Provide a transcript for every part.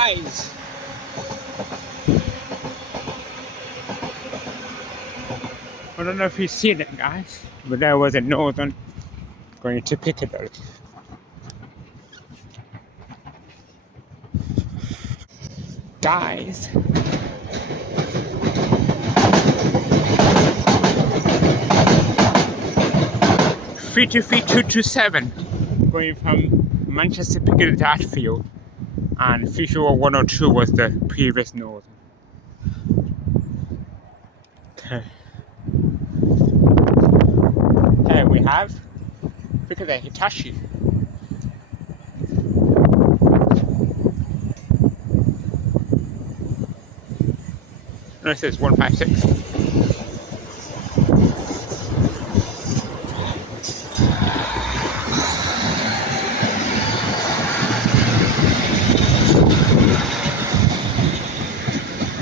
guys! I don't know if you've seen it, guys, but there was a Northern going to Piccadilly. Guys, three two three 227 going from Manchester Piccadilly to Ashfield, and 34102 was the previous Northern. Okay. Here we have Piccadilly Hitachi. No, it says 156.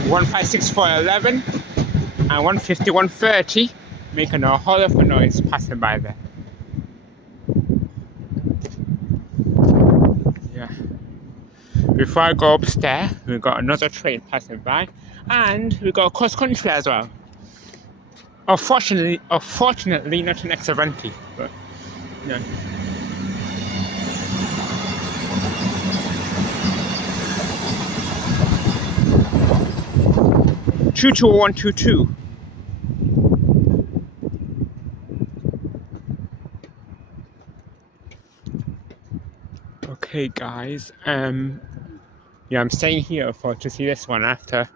One 156 411 and 15130 making a whole lot of noise passing by there. Yeah. Before I go upstairs, we've got another train passing by, and we've got cross country as well. Unfortunately not an X70, but yeah. Two 20122. Okay, guys. Yeah, I'm staying here to see this one after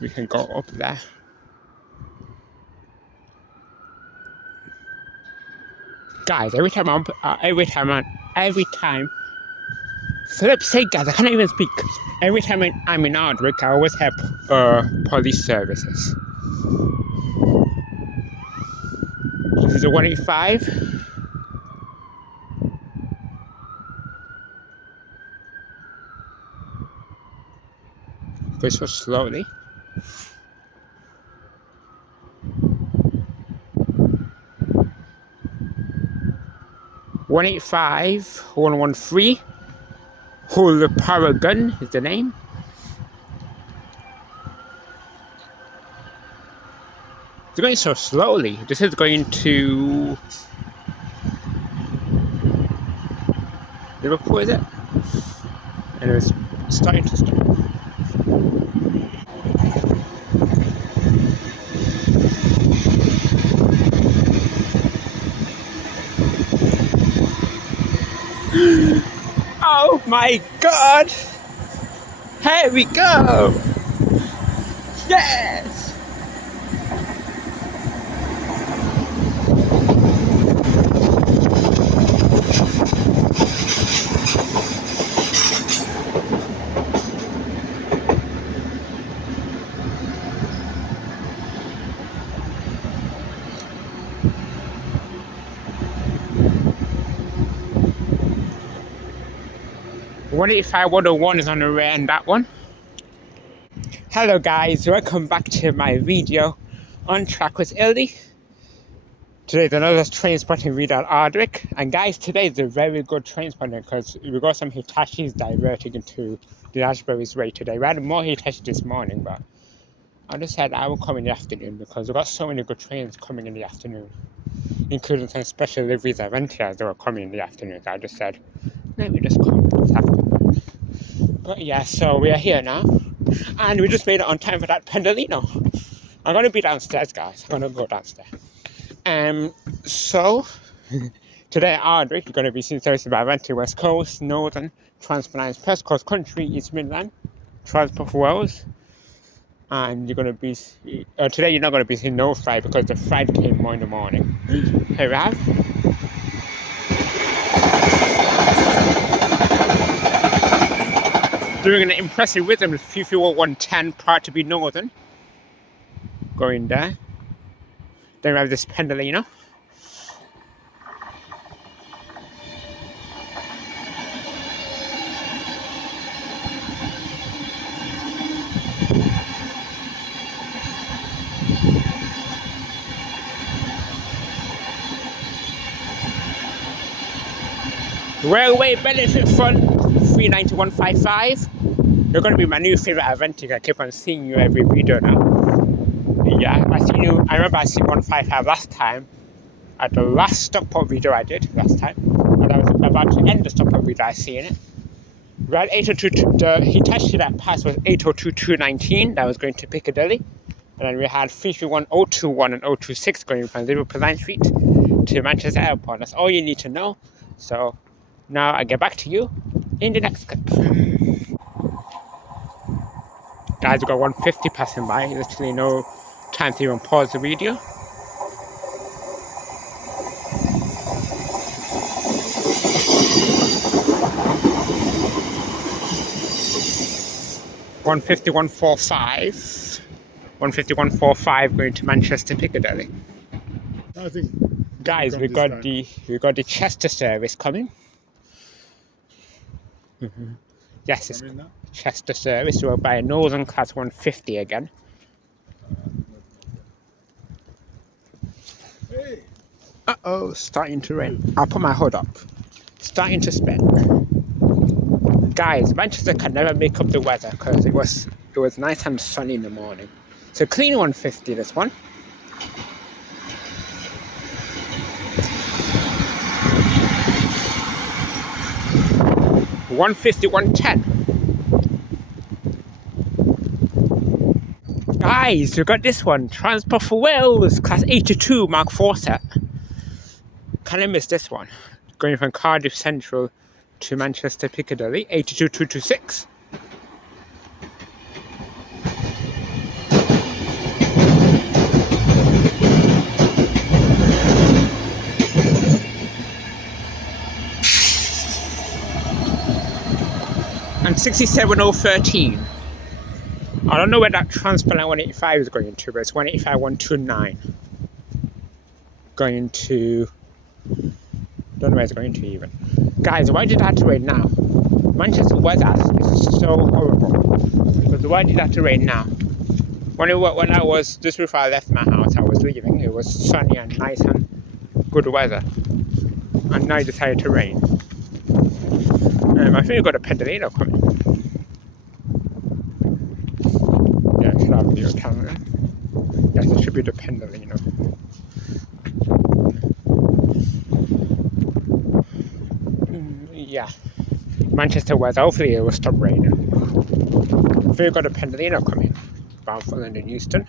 we can go up there. Guys, every time, flip sake, guys, I cannot even speak. Every time I'm in Ardwick, I always have police services. This is a 185. Go so slowly. (185) 113. Hull Paragon is the name. It's going so slowly. This is going to Liverpool, is it? And it's starting to stop. Oh my god! Here we go! Yes! (185 101) is on the way on that one. Hello guys, welcome back to my video on track with Ildy. Today's another train spotting video at Ardwick, and guys, today is a very good train spotting because we got some Hitachis diverting into the Ashburys way today. We had more Hitachi this morning, but I just said I will come in the afternoon because we've got so many good trains coming in the afternoon, including some special liveries I rented as they were coming in the afternoon. So I just said, let me just come this afternoon. But yeah, so we are here now, and we just made it on time for that Pendolino. I'm going to be downstairs, guys. I'm going to go downstairs. So, today at Ardwick, you're going to be seeing services by Renty West Coast, Northern, Transpennine Express Class, Country, East Midland, Transport for Wales, and you're going to be, today you're not going to be seeing no flight because the flight came more in the morning. Here we have. Doing an impressive rhythm with 110 prior to be Northern. Going there. Then we have this Pendolino. Railway benefit fund 39155. You're going to be my new favorite adventure. I keep on seeing you every video now. Yeah, I seen you. I remember I seen 155 last time at the last stop up video I did last time, and I was about to end the stop up video I seen it. We had 802. He tested that pass was 802.219. That was going to Piccadilly, and then we had 331.021 and 026 going from Liverpool Line Street to Manchester Airport. That's all you need to know. So now I get back to you in the next clip. Guys, we've got 150 passing by. Literally no time to even pause the video. $151.45 going to Manchester Piccadilly. I think guys, we got the Chester service coming. Yes, it's Chester service. We're by a Northern Class 150 again. Hey. Uh-oh, starting to rain. I'll put my hood up. Starting to spin. Guys, Manchester can never make up the weather because it was nice and sunny in the morning. So clean 150 this one. $150, $110. Guys, we got this one. Transport for Wales, Class 82 Mark 4 set. Can't miss this one. Going from Cardiff Central to Manchester Piccadilly, 82.226. And 67.013. I don't know where that Transpennine 185 is going to, but it's 185.129. Going to... don't know where it's going to even. Guys, why did it have to rain now? Manchester weather is so horrible. Because why did it have to rain now? When I was, just before I left my house, I was leaving, it was sunny and nice and good weather. And now it decided to rain. I think we've got a Pendolino coming. Yeah, I should have a video camera. Yes, it should be the Pendolino. Yeah. Manchester weather, hopefully it will stop raining. I think we've got a Pendolino coming. Bound for London Euston.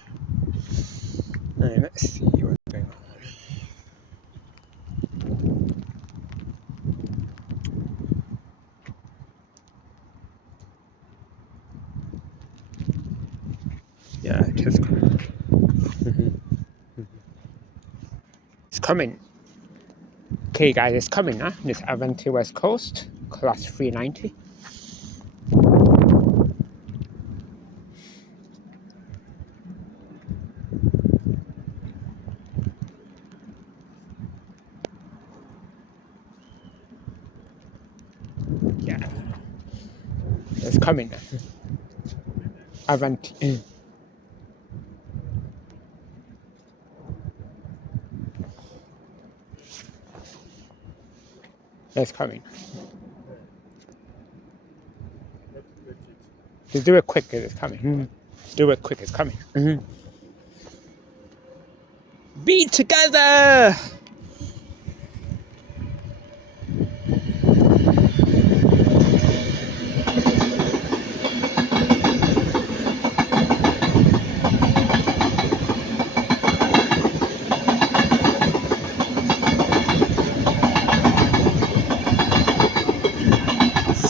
Let's see what's going on. Yeah, it is coming. It's coming. Okay guys, it's coming now. This Avanti West Coast, Class 390. Yeah. It's coming. Avanti. It's coming. Just do it quick, it's coming. Do it quick, it's coming. Be together!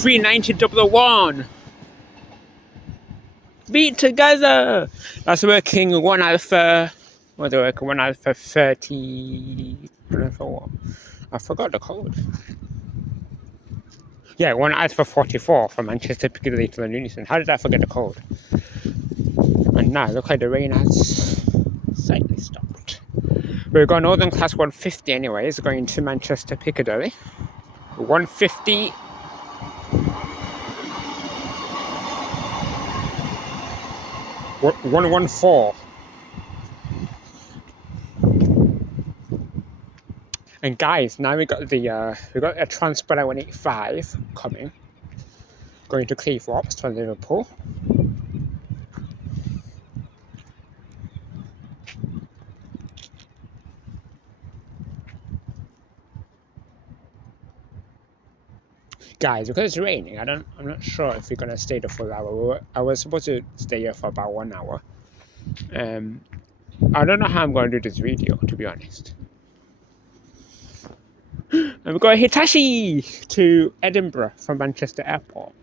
$390.1. Be together. That's working 1 alpha. What's it working? 1 alpha 30. What? I forgot the code. Yeah, 1 alpha 44 from Manchester Piccadilly to London Euston. How did I forget the code? And now look like the rain has slightly stopped. We're going Northern Class 150 anyways, going to Manchester Piccadilly. 150. What 114. And guys, now we got a Transpennine 185 coming Going to Cleethorpes from Liverpool. Guys, because it's raining, I'm not sure if we're gonna stay the full hour. I was supposed to stay here for about 1 hour. I don't know how I'm gonna do this video, to be honest. And we're going Hitachi to Edinburgh from Manchester Airport.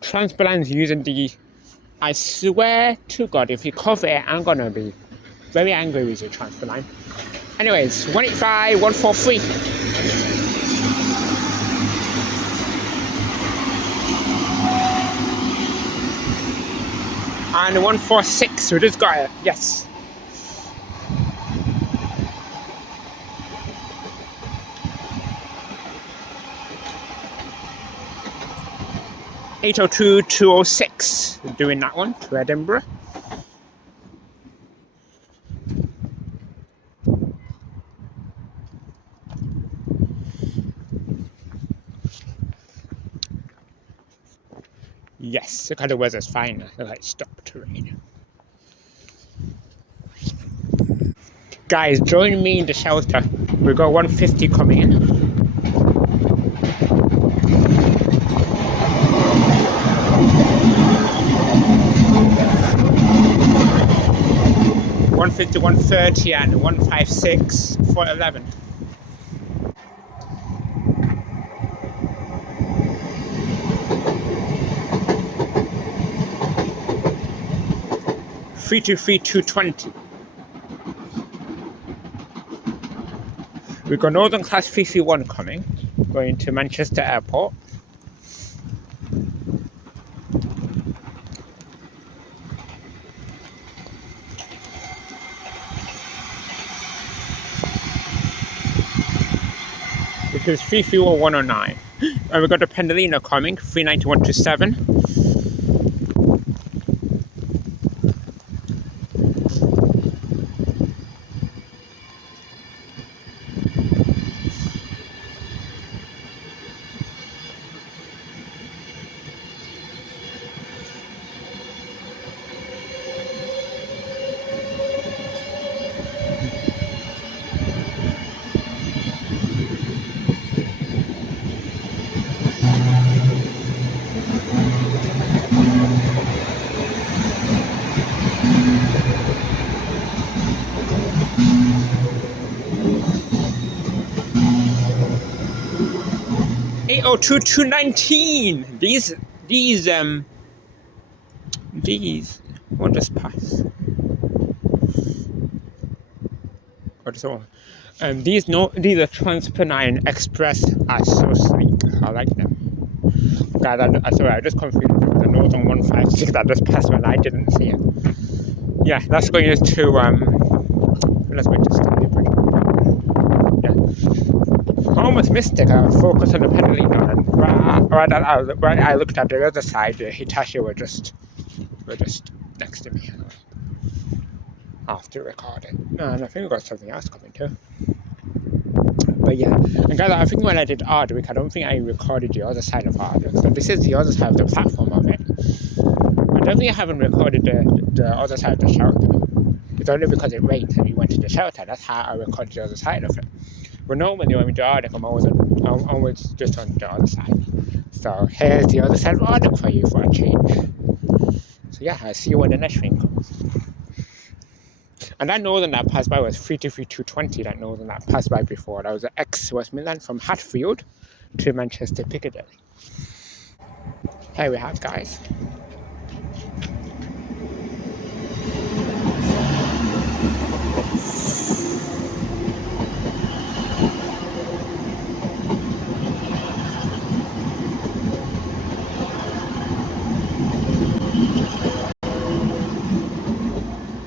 Transpennine using the. I swear to God, if you cover it, I'm gonna be very angry with you, Transpennine. Anyways, 185, 143. And 146, we just got it, yes. (802) 206, doing that one to Edinburgh. Yes, look how the weather's fine now. Look how it stopped to rain. Guys, join me in the shelter. We got 150 coming in. 150, 130, and 156 for 11. Three two three 220. We've got Northern Class 331 coming, going to Manchester Airport. Which is 331 109. And we've got the Pendolino coming, 391 to 7. (802 219). These what just pass? What is all? These are Transpennine Express are so sleek. I like them. God, sorry, I just confused with the Northern 156 that just passed when I didn't see it. Yeah, that's going to let's wait to Stanley. Yeah. I almost missed it. I was focused on the Pendolino, and right I looked at the other side. Hitachi were just next to me. After recording, and I think we got something else coming too. But yeah, and guys, I think when I did Ardwick, I don't think I recorded the other side of Ardwick. So this is the other side of the platform of it. I don't think I haven't recorded the other side of the shelter. It's only because it rained and we went to the shelter. That's how I recorded the other side of it. But normally when we do Ardwick, I'm always just on the other side. So here's the other side of Ardwick for you for a change. So yeah, I'll see you when the next train comes. And that northern that passed by was 323 220, that northern that passed by before. That was the ex-West Midland from Hatfield to Manchester Piccadilly. Here we have, guys.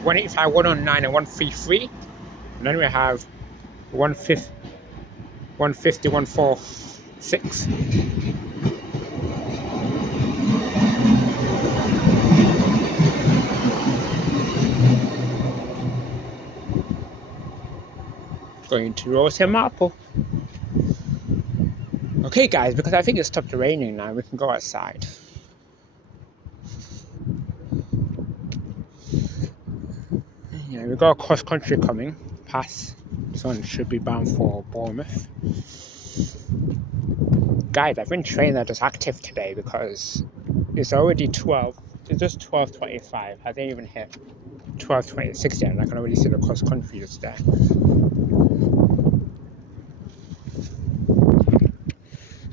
(185, 109, and 133). And then we have 150, 146. Going to Rose Hill Marple. Okay. Okay guys, because I think it stopped raining now, we can go outside. Yeah, we've got a cross country coming, past. This one should be bound for Bournemouth. Guys, I've been training that is active today because it's already 12, it's just 12:25, I didn't even hit 12:26 yet, and I can already see the cross country is there.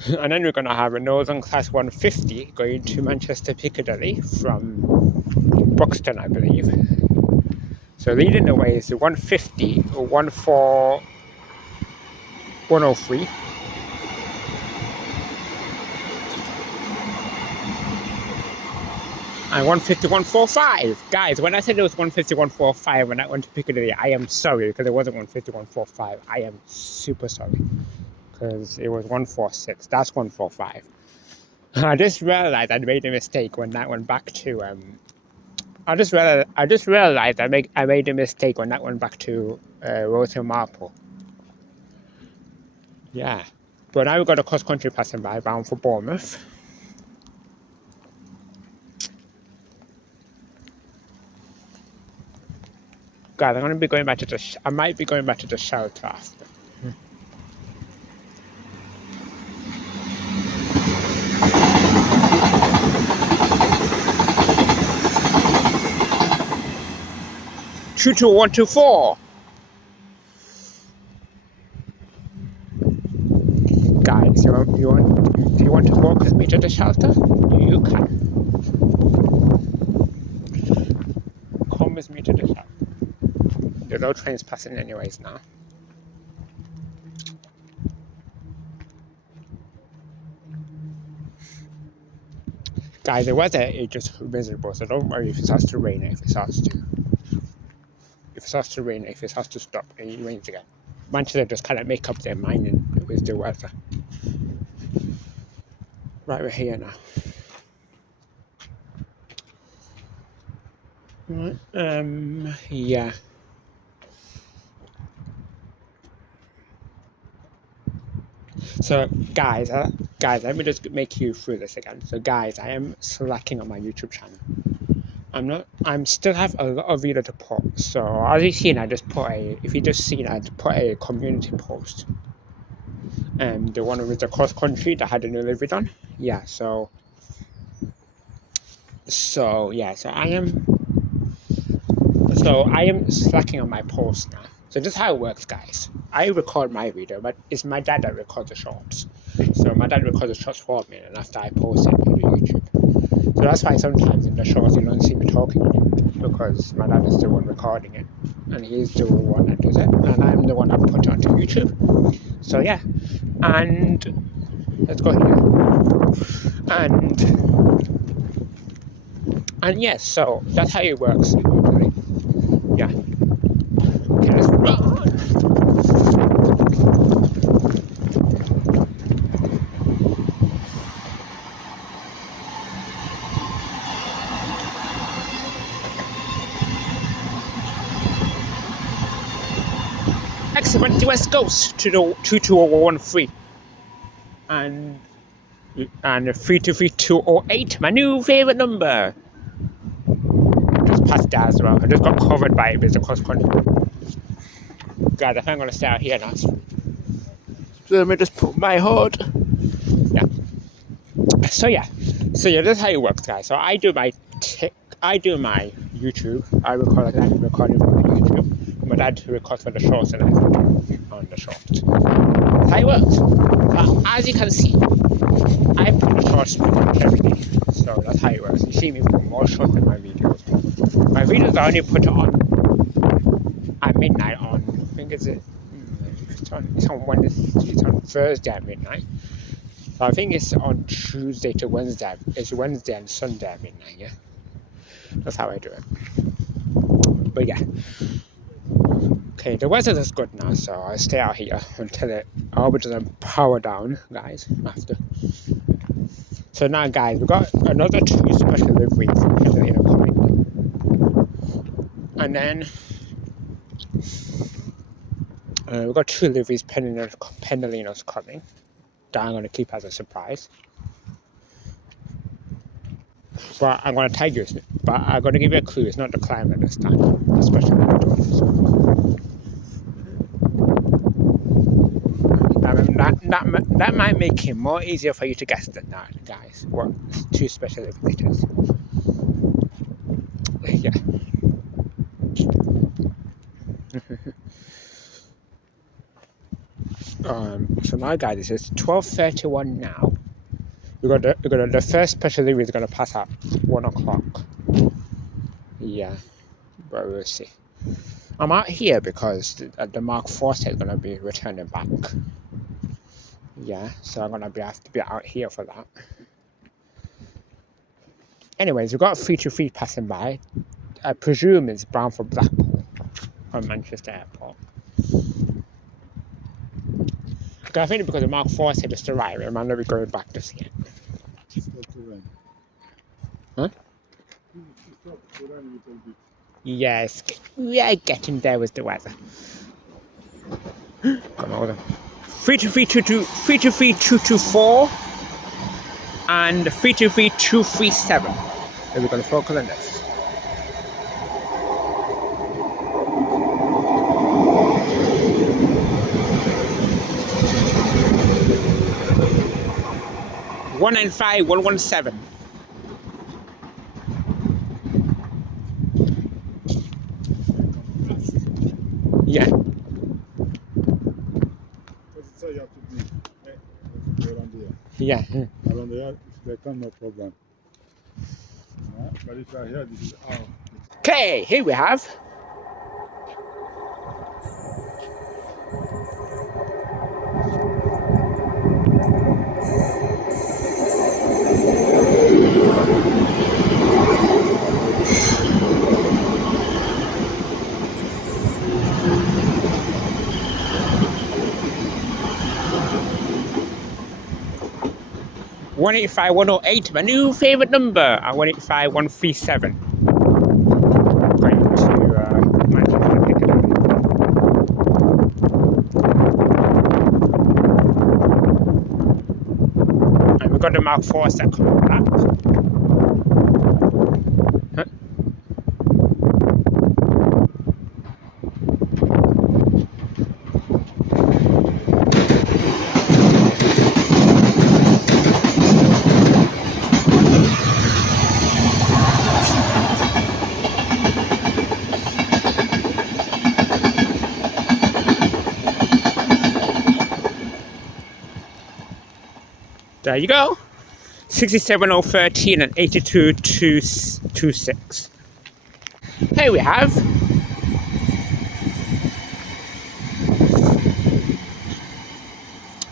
And then we're going to have a Northern Class 150 going to Manchester Piccadilly from Buxton, I believe. So leading the way is the 150, 103. And 150, 145. Guys, when I said it was 150, 145 when I went to Piccadilly, I am sorry because it wasn't 150, 145. I am super sorry because it was 146. That's 145. I just realized I made a mistake when that went back to I just realized I made a mistake when that went back to Rotten Marple. Yeah, but now we've got a cross country passing by bound for Bournemouth. God, I'm gonna be going back to I might be going back to the shelter after. 22124. Guys, do you want to walk with me to the shelter? You can. Come with me to the shelter. There's no trains passing anyways now. Guys, the weather is just miserable, so don't worry if it starts to rain, if it starts to rain, if it starts to stop and it rains again. Manchester just kind of make up their mind with the weather. Right, we're here now. Right, yeah. So guys, let me just make you through this again. So guys, I am slacking on my YouTube channel. I'm still have a lot of video to put. So as you've seen, I just put I put a community post. The one with the cross country that had a new livery on. Yeah, so I am slacking on my post now. So this is how it works, guys. I record my video, but it's my dad that records the shorts. So my dad records the shorts for me, and after I post it to YouTube. So that's why sometimes in the shorts you don't see me talking, because my dad is the one recording it, and he's the one that does it, and I'm the one that put it onto YouTube. So yeah, and let's go here. And yes, so that's how it works usually. Yeah. Okay, let's run. Excellent US Ghost to the 22013 and 323-208, my new favourite number. Just passed that as well. I just got covered by it with the cross country. Guys, I think I'm gonna stay out here now. So let me just put my hood. Yeah. So that's how it works, guys. So I do my YouTube. I record like I'm recording for YouTube. My dad records for the shorts and I on the shorts. That's how it works. As you can see, I put the shorts every day. So that's how it works. You see me put more shorts in my videos. My videos are only put on at midnight on, I think it's on Thursday at midnight. So I think it's on Tuesday to Wednesday. It's Wednesday and Sunday at midnight, yeah? That's how I do it. But yeah. Okay, the weather is good now, so I'll stay out here until I hope it doesn't power down, guys, after. So now, guys, we've got another 2 special liveries coming. And then we've got 2 liveries Pendolinos coming. that I'm going to keep as a surprise. But I'm going to tell you, but I'm going to give you a clue. It's not the climate this time, especially that might make it more easier for you to guess than that, guys. What two special visitors? Yeah. So now, guys, it's 12:31 now. We got the first special is going to pass at 1 o'clock. Yeah, but we'll see. I'm out here because the Mark IV is going to be returning back. Yeah, so I'm going to have to be out here for that. Anyways, we've got a 323 passing by. I presume it's bound for Blackpool from Manchester Airport. I think because the Mark IV said it's arriving, I might not be going back to see it. Huh? Yes, we are getting there with the weather. Come on, 323-224 and 323-237. And we're going to focus on this. One 117. Yeah. Yeah. Around there, there come no problem. But if you are here, this is out. Okay, here we have. One 185-108, my new favourite number, at 185-137. Going to Manchester Piccadilly. And we've got the Mark IV set coming back. Huh? There you go. 67-013 and 82-226. Here we have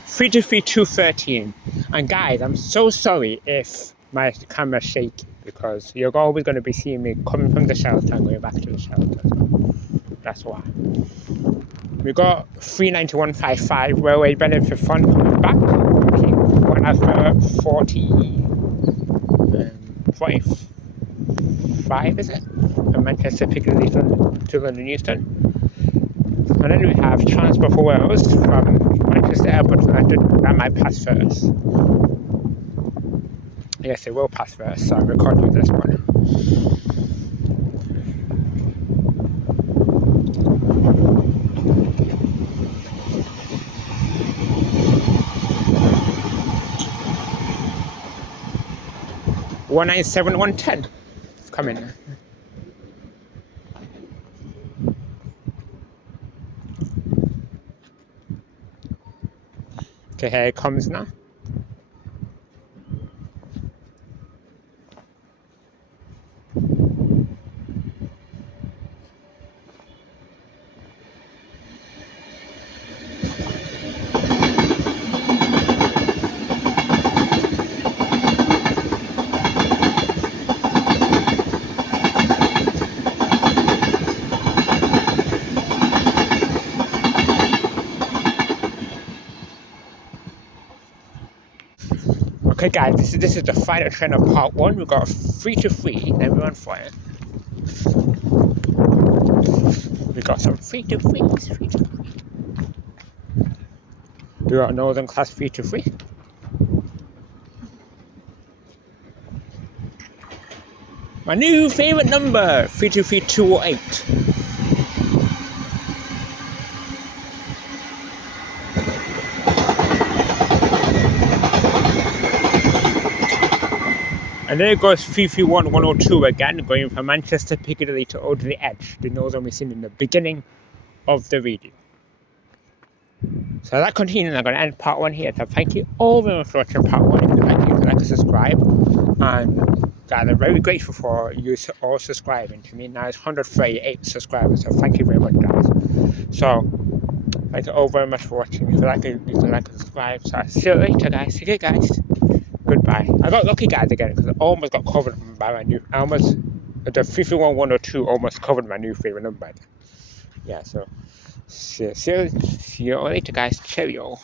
323-213. And guys, I'm so sorry if my camera's shaky because you're always going to be seeing me coming from the shelter and going back to the shelter. So that's why. We got 39155 railway benefit fund coming back. Okay. One as for 45, is it? From Manchester Piccadilly to London Euston. And then we have Transport for Wales from Manchester Airport to London. That might pass first. Yes, it will pass first, so I'm recording this one. One 197-110. It's coming. Okay, here it comes now. Okay guys, this is the final train of part 1. We've got 323, everyone for it. We got some 323s, 323. We got Northern Class 323. My new favorite number, 323208. And there goes 331102 again, going from Manchester Piccadilly to Alderley Edge, the northern we seen in the beginning of the video. So that continues, I'm going to end part 1 here. So thank you all very much for watching part 1. If you like it, like and subscribe. And guys, I'm very grateful for you all subscribing to me. Now it's 138 subscribers, so thank you very much, guys. So thank you all very much for watching. If you like it, you can like and subscribe. So I'll see you later, guys. See you guys. Goodbye. I got lucky, guys, again, because I almost got covered by my new. The 51102 almost covered my new favorite number. Yeah, so see you later, guys. Cheerio.